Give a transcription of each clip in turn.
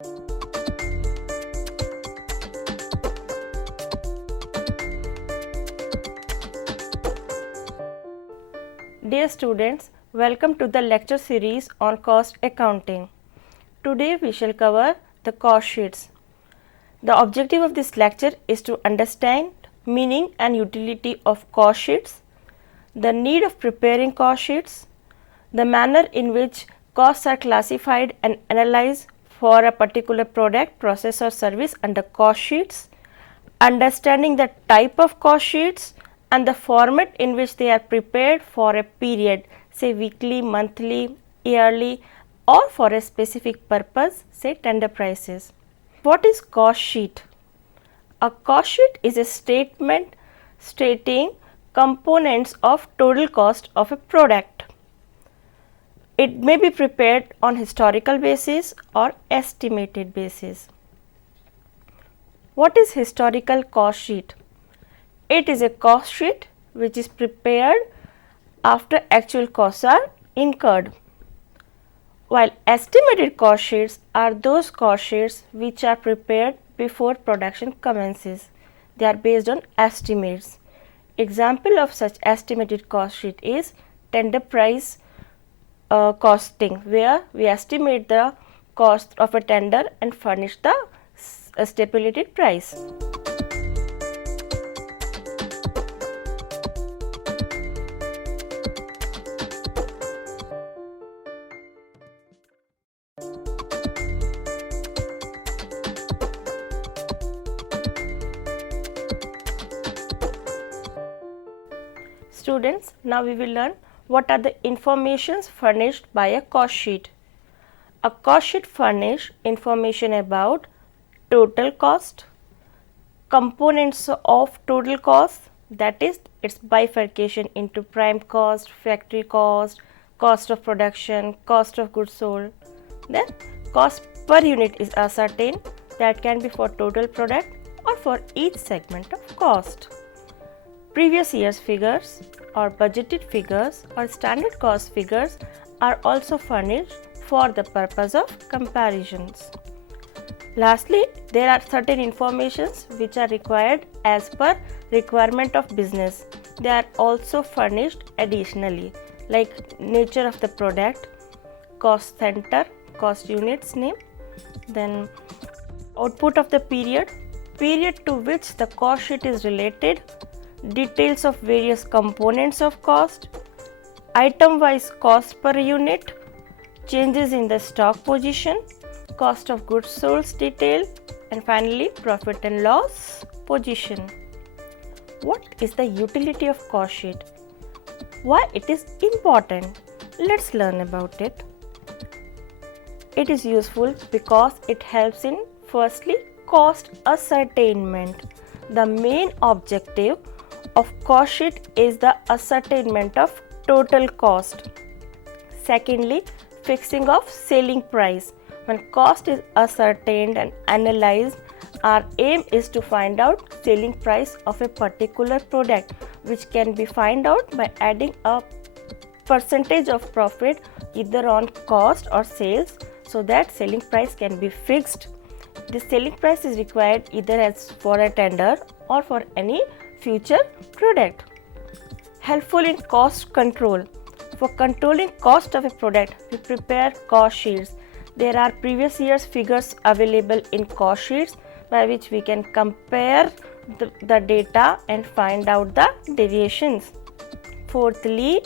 Dear students, welcome to the lecture series on cost accounting. Today we shall cover the cost sheets. The objective of this lecture is to understand meaning and utility of cost sheets, the need of preparing cost sheets, the manner in which costs are classified and analyzed for a particular product, process or service under cost sheets, understanding the type of cost sheets and the format in which they are prepared for a period, say weekly, monthly, yearly or for a specific purpose, say tender prices. What is cost sheet? A cost sheet is a statement stating components of total cost of a product. It may be prepared on historical basis or estimated basis. What is historical cost sheet? It is a cost sheet which is prepared after actual costs are incurred, while estimated cost sheets are those cost sheets which are prepared before production commences. They are based on estimates. Example of such estimated cost sheet is tender price costing, where we estimate the cost of a tender and furnish the stipulated price. Students, now we will learn what are the informations furnished by a cost sheet. A cost sheet furnishes information about total cost, components of total cost, that is its bifurcation into prime cost, factory cost, cost of production, cost of goods sold. Then cost per unit is ascertained, that can be for total product or for each segment of cost. Previous year's figures or budgeted figures or standard cost figures are also furnished for the purpose of comparisons. Lastly, there are certain informations which are required as per requirement of business. They are also furnished additionally, like nature of the product, cost center, cost units name, then output of the period to which the cost sheet is related, details of various components of cost, item wise cost per unit, changes in the stock position, cost of goods sold detail, and finally profit and loss position. What is the utility of cost sheet? Why it is important? Let's learn about it. It is useful because it helps in firstly cost ascertainment. The main objective of cost sheet is the ascertainment of total cost. Secondly, fixing of selling price. When cost is ascertained and analyzed, our aim is to find out selling price of a particular product, which can be found out by adding a percentage of profit either on cost or sales, so that selling price can be fixed. The selling price is required either as for a tender or for any future product. Helpful in cost control. For controlling cost of a product, we prepare cost sheets. There are previous year's figures available in cost sheets by which we can compare the data and find out the deviations. Fourthly,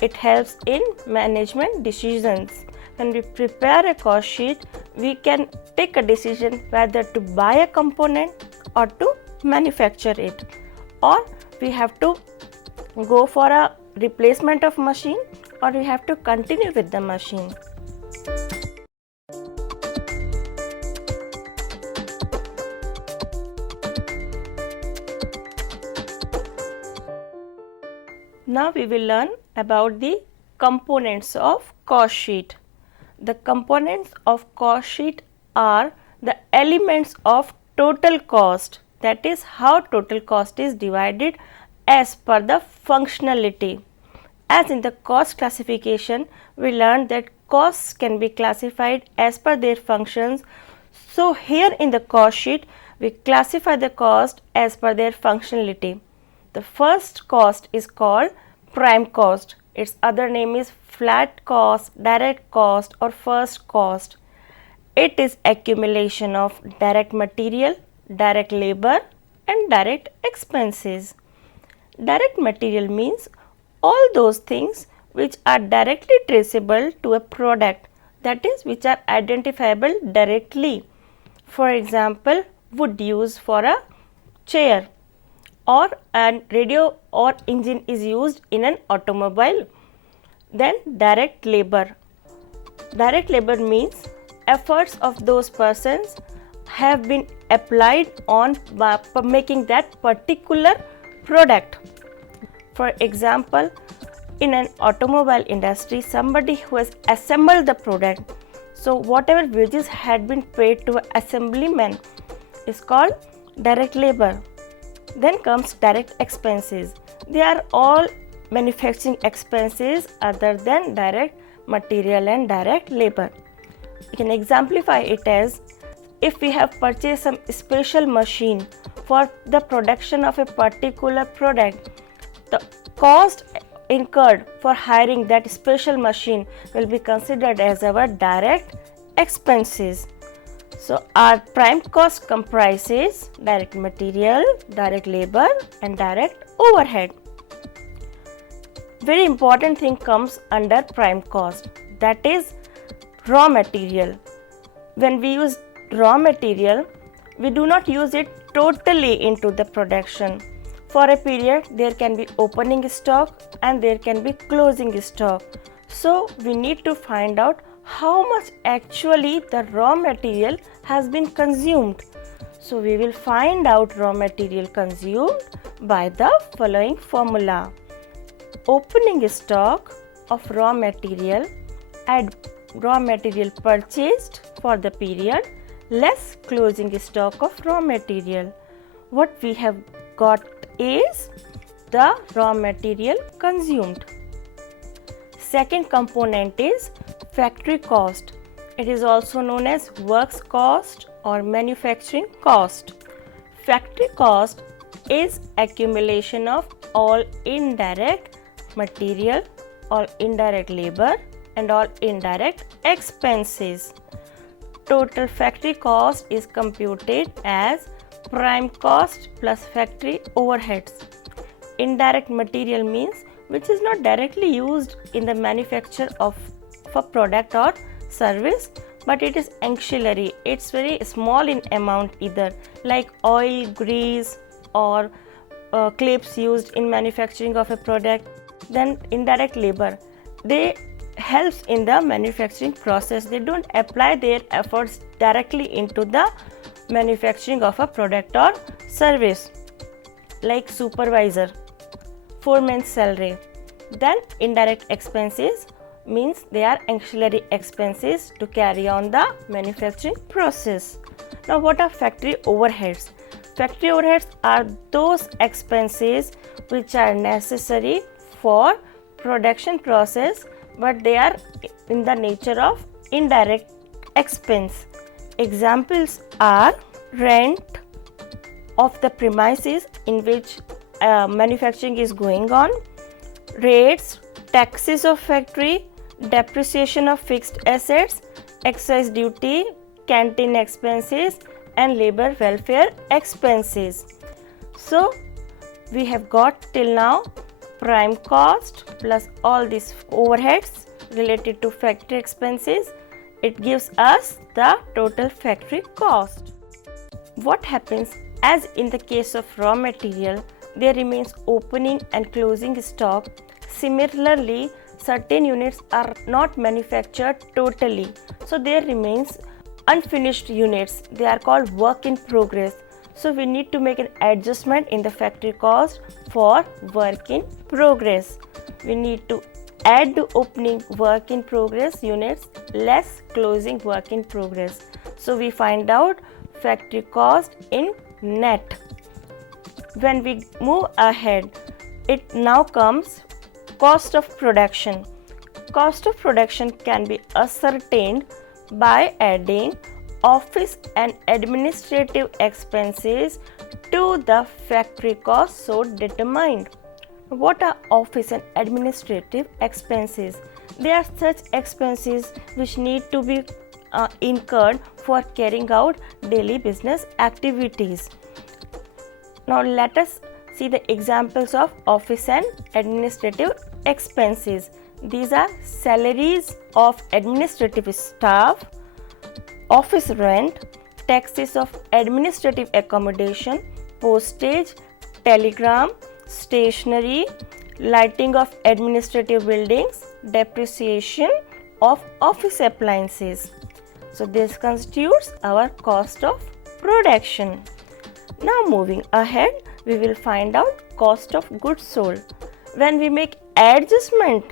it helps in management decisions. When we prepare a cost sheet, we can take a decision whether to buy a component or to manufacture it, or we have to go for a replacement of machine, or we have to continue with the machine. Now we will learn about the components of cost sheet. The components of cost sheet are the elements of total cost, that is how total cost is divided as per the functionality. As in the cost classification, we learned that costs can be classified as per their functions. So here in the cost sheet, we classify the cost as per their functionality. The first cost is called prime cost. Its other name is flat cost, direct cost or first cost. It is accumulation of direct material, direct labor and direct expenses. Direct material means all those things which are directly traceable to a product, that is, which are identifiable directly. For example, wood used for a chair, or a radio or engine is used in an automobile. Then direct labor. Direct labor means efforts of those persons have been applied on making that particular product. For example, in an automobile industry, somebody who has assembled the product, so whatever wages had been paid to an assemblyman is called direct labor. Then comes direct expenses. They are all manufacturing expenses other than direct material and direct labor. You can exemplify it as, if we have purchased some special machine for the production of a particular product, the cost incurred for hiring that special machine will be considered as our direct expenses. So our prime cost comprises direct material, direct labor and direct overhead. Very important thing comes under prime cost, that is raw material. When we use raw material, we do not use it totally into the production. For a period, there can be opening stock and there can be closing stock. So we need to find out how much actually the raw material has been consumed. So we will find out raw material consumed by the following formula. Opening stock of raw material, add raw material purchased for the period less closing stock of raw material. What we have got is the raw material consumed. Second component is factory cost. It is also known as works cost or manufacturing cost. Factory cost is accumulation of all indirect material, all indirect labor and all indirect expenses. Total factory cost is computed as prime cost plus factory overheads. Indirect material means which is not directly used in the manufacture of a product or service, but it is ancillary. It's very small in amount either, like oil, grease or clips used in manufacturing of a product. Then indirect labor, they helps in the manufacturing process. They don't apply their efforts directly into the manufacturing of a product or service, like supervisor, foreman's salary. Then indirect expenses means they are ancillary expenses to carry on the manufacturing process. Now what are factory overheads? Factory overheads are those expenses which are necessary for production process, but they are in the nature of indirect expense. Examples are rent of the premises in which manufacturing is going on, rates, taxes of factory, depreciation of fixed assets, excise duty, canteen expenses and labor welfare expenses. So we have got till now prime cost plus all these overheads related to factory expenses. It gives us the total factory cost. What happens, as in the case of raw material, there remains opening and closing stock. Similarly, certain units are not manufactured totally, so there remains unfinished units. They are called work in progress. So we need to make an adjustment in the factory cost for work in progress. We need to add to opening work in progress units less closing work in progress. So we find out factory cost in net. When we move ahead, it now comes cost of production. Cost of production can be ascertained by adding office and administrative expenses to the factory cost so determined. What are office and administrative expenses? They are such expenses which need to be incurred for carrying out daily business activities. Now let us see the examples of office and administrative expenses. These are salaries of administrative staff, office rent, taxes of administrative accommodation, postage, telegram, stationery, lighting of administrative buildings, depreciation of office appliances. So this constitutes our cost of production. Now moving ahead, we will find out cost of goods sold. When we make adjustment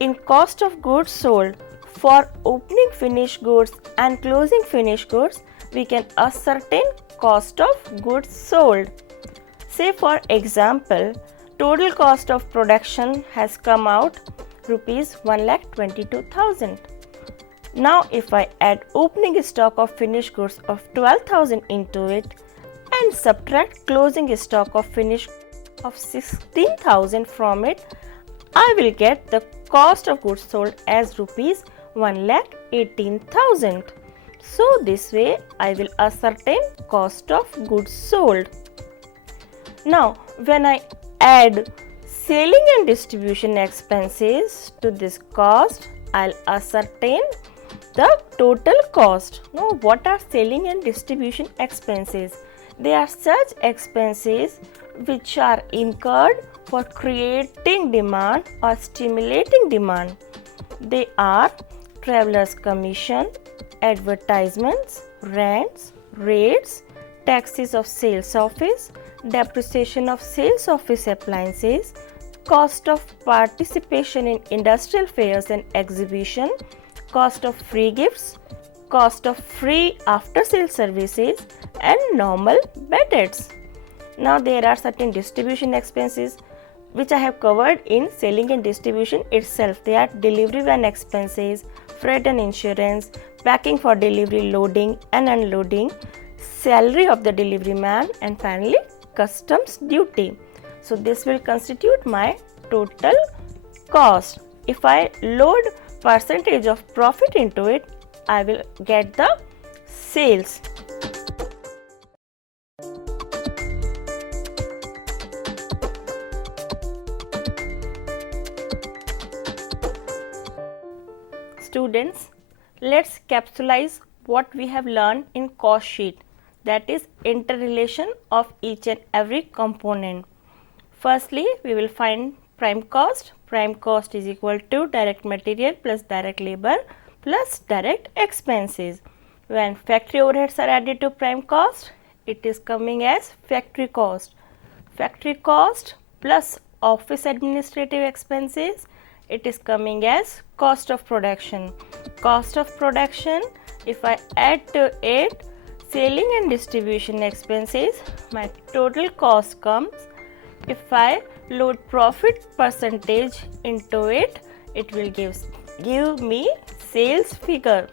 in cost of goods sold for opening finished goods and closing finished goods, we can ascertain cost of goods sold. Say for example, total cost of production has come out rupees 1,22,000. Now if I add opening stock of finished goods of 12,000 into it and subtract closing stock of finished of 16,000 from it, I will get the cost of goods sold as rupees 1,18,000. So this way I will ascertain cost of goods sold. Now when I add selling and distribution expenses to this cost, I'll ascertain the total cost. Now what are selling and distribution expenses? They are such expenses which are incurred for creating demand or stimulating demand. They are travelers' commission, advertisements, rents, rates, taxes of sales office, depreciation of sales office appliances, cost of participation in industrial fairs and exhibition, cost of free gifts, cost of free after sales services and normal bad debts. Now there are certain distribution expenses which I have covered in selling and distribution itself. They are delivery van expenses, freight and insurance, packing for delivery, loading and unloading, salary of the delivery man, and finally customs duty. So this will constitute my total cost. If I load percentage of profit into it, I will get the sales. Students, let's capsulize what we have learned in cost sheet, that is interrelation of each and every component. Firstly, we will find prime cost. Prime cost is equal to direct material plus direct labor plus direct expenses. When factory overheads are added to prime cost, it is coming as factory cost. Factory cost plus office administrative expenses, it is coming as cost of production. Cost of production, if I add to it selling and distribution expenses, my total cost comes. If I load profit percentage into it, it will give me sales figure.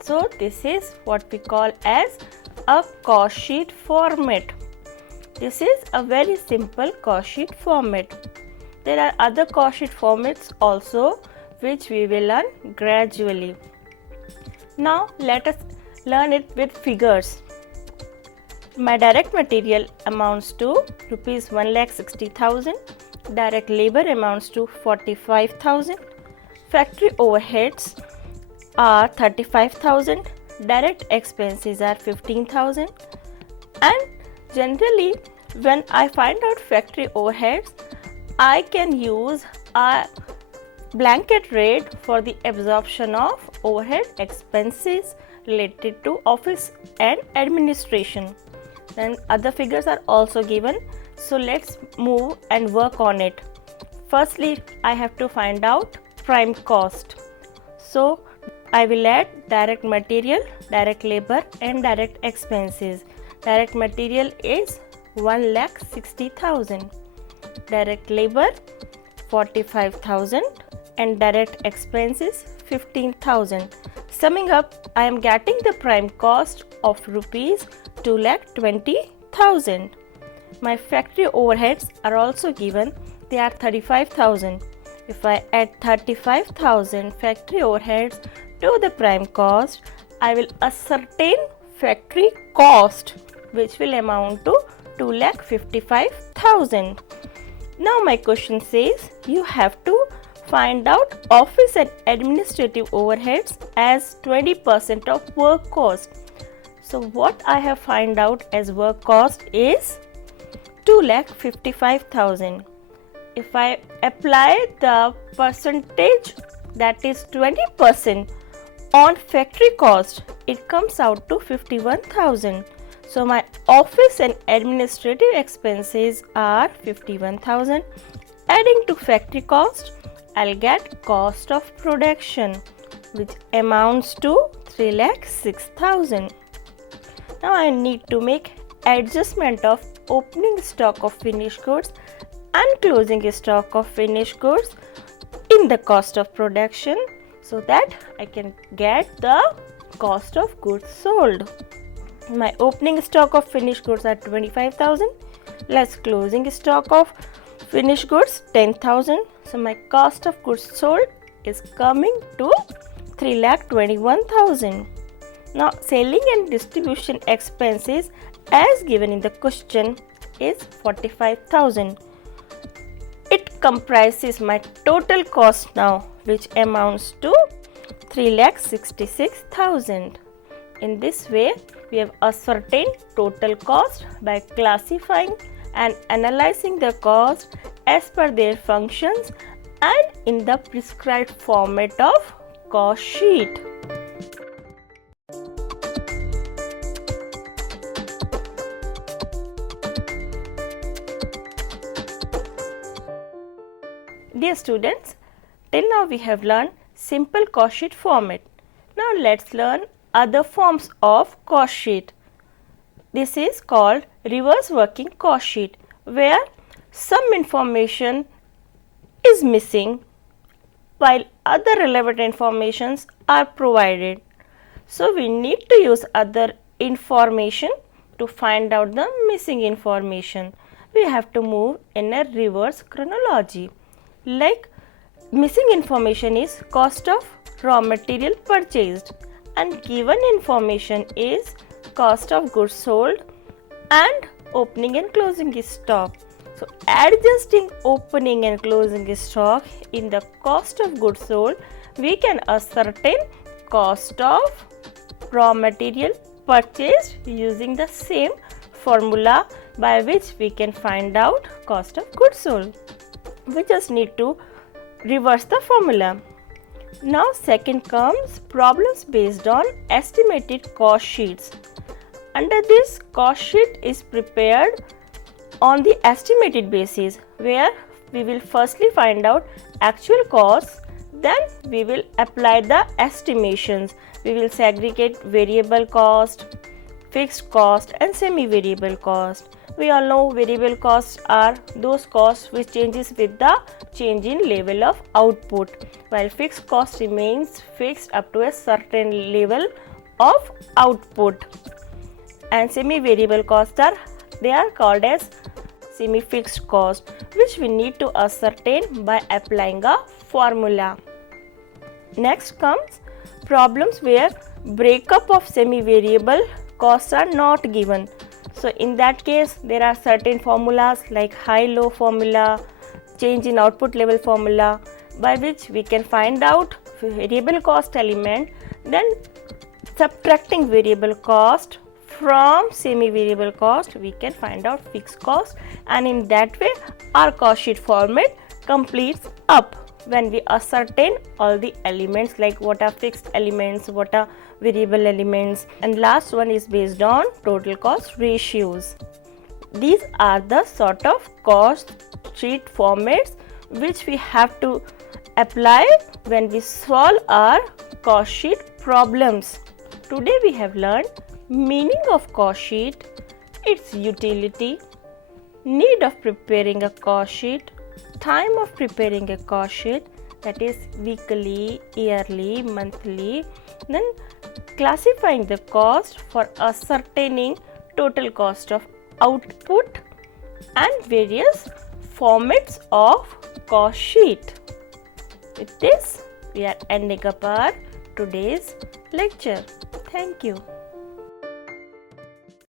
So this is what we call as a cost sheet format. This is a very simple cost sheet format. There are other cost sheet formats also which we will learn gradually. Now let us learn it with figures. My direct material amounts to rupees 1,60,000, direct labor amounts to 45,000, factory overheads are 35,000, direct expenses are 15,000, and generally when I find out factory overheads, I can use a blanket rate for the absorption of overhead expenses related to office and administration. Then other figures are also given, so let's move and work on it. Firstly, I have to find out prime cost. So I will add direct material, direct labor and direct expenses. Direct material is 1,60,000, direct labor 45,000, and direct expenses 15,000. Summing up, I am getting the prime cost of rupees 2,20,000. My factory overheads are also given, they are 35,000. If I add 35,000 factory overheads to the prime cost, I will ascertain factory cost, which will amount to 2,55,000. Now my question says you have to find out office and administrative overheads as 20% of work cost. So what I have found out as work cost is 2,55,000. If I apply the percentage, that is 20% on factory cost, it comes out to 51,000. So my office and administrative expenses are 51,000. Adding to factory cost, I'll get cost of production, which amounts to 3,06,000. Now I need to make adjustment of opening stock of finished goods and closing stock of finished goods in the cost of production, so that I can get the cost of goods sold. My opening stock of finished goods are 25,000 less closing stock of finished goods 10,000. So my cost of goods sold is coming to 3,21,000. Now selling and distribution expenses as given in the question is 45,000. It comprises my total cost now, which amounts to 3,66,000. In this way, we have ascertained total cost by classifying and analyzing the cost as per their functions and in the prescribed format of cost sheet. Dear students, till now we have learned simple cost sheet format. Now let's learn other forms of cost sheet. This is called reverse working cost sheet, where some information is missing while other relevant informations are provided. So we need to use other information to find out the missing information. We have to move in a reverse chronology. Like missing information is cost of raw material purchased and given information is cost of goods sold and opening and closing stock. So adjusting opening and closing stock in the cost of goods sold, we can ascertain cost of raw material purchased using the same formula by which we can find out cost of goods sold. We just need to reverse the formula. Now second comes problems based on estimated cost sheets. Under this, cost sheet is prepared on the estimated basis, where we will firstly find out actual costs, then we will apply the estimations. We will segregate variable cost, fixed cost and semi-variable cost. We all know variable costs are those costs which changes with the change in level of output, while fixed cost remains fixed up to a certain level of output. And semi-variable costs they are called as semi-fixed cost, which we need to ascertain by applying a formula. Next comes problems where breakup of semi-variable costs are not given. So in that case, there are certain formulas like high-low formula, change in output level formula, by which we can find out variable cost element, then subtracting variable cost from semi-variable cost, we can find out fixed cost, and in that way our cost sheet format completes up when we ascertain all the elements, like what are fixed elements, what are variable elements, and last one is based on total cost ratios. These are the sort of cost sheet formats which we have to apply when we solve our cost sheet problems. Today we have learned meaning of cost sheet, its utility, need of preparing a cost sheet, time of preparing a cost sheet, that is weekly, yearly, monthly, then classifying the cost for ascertaining total cost of output and various formats of cost sheet. With this, we are ending up our today's lecture. Thank you.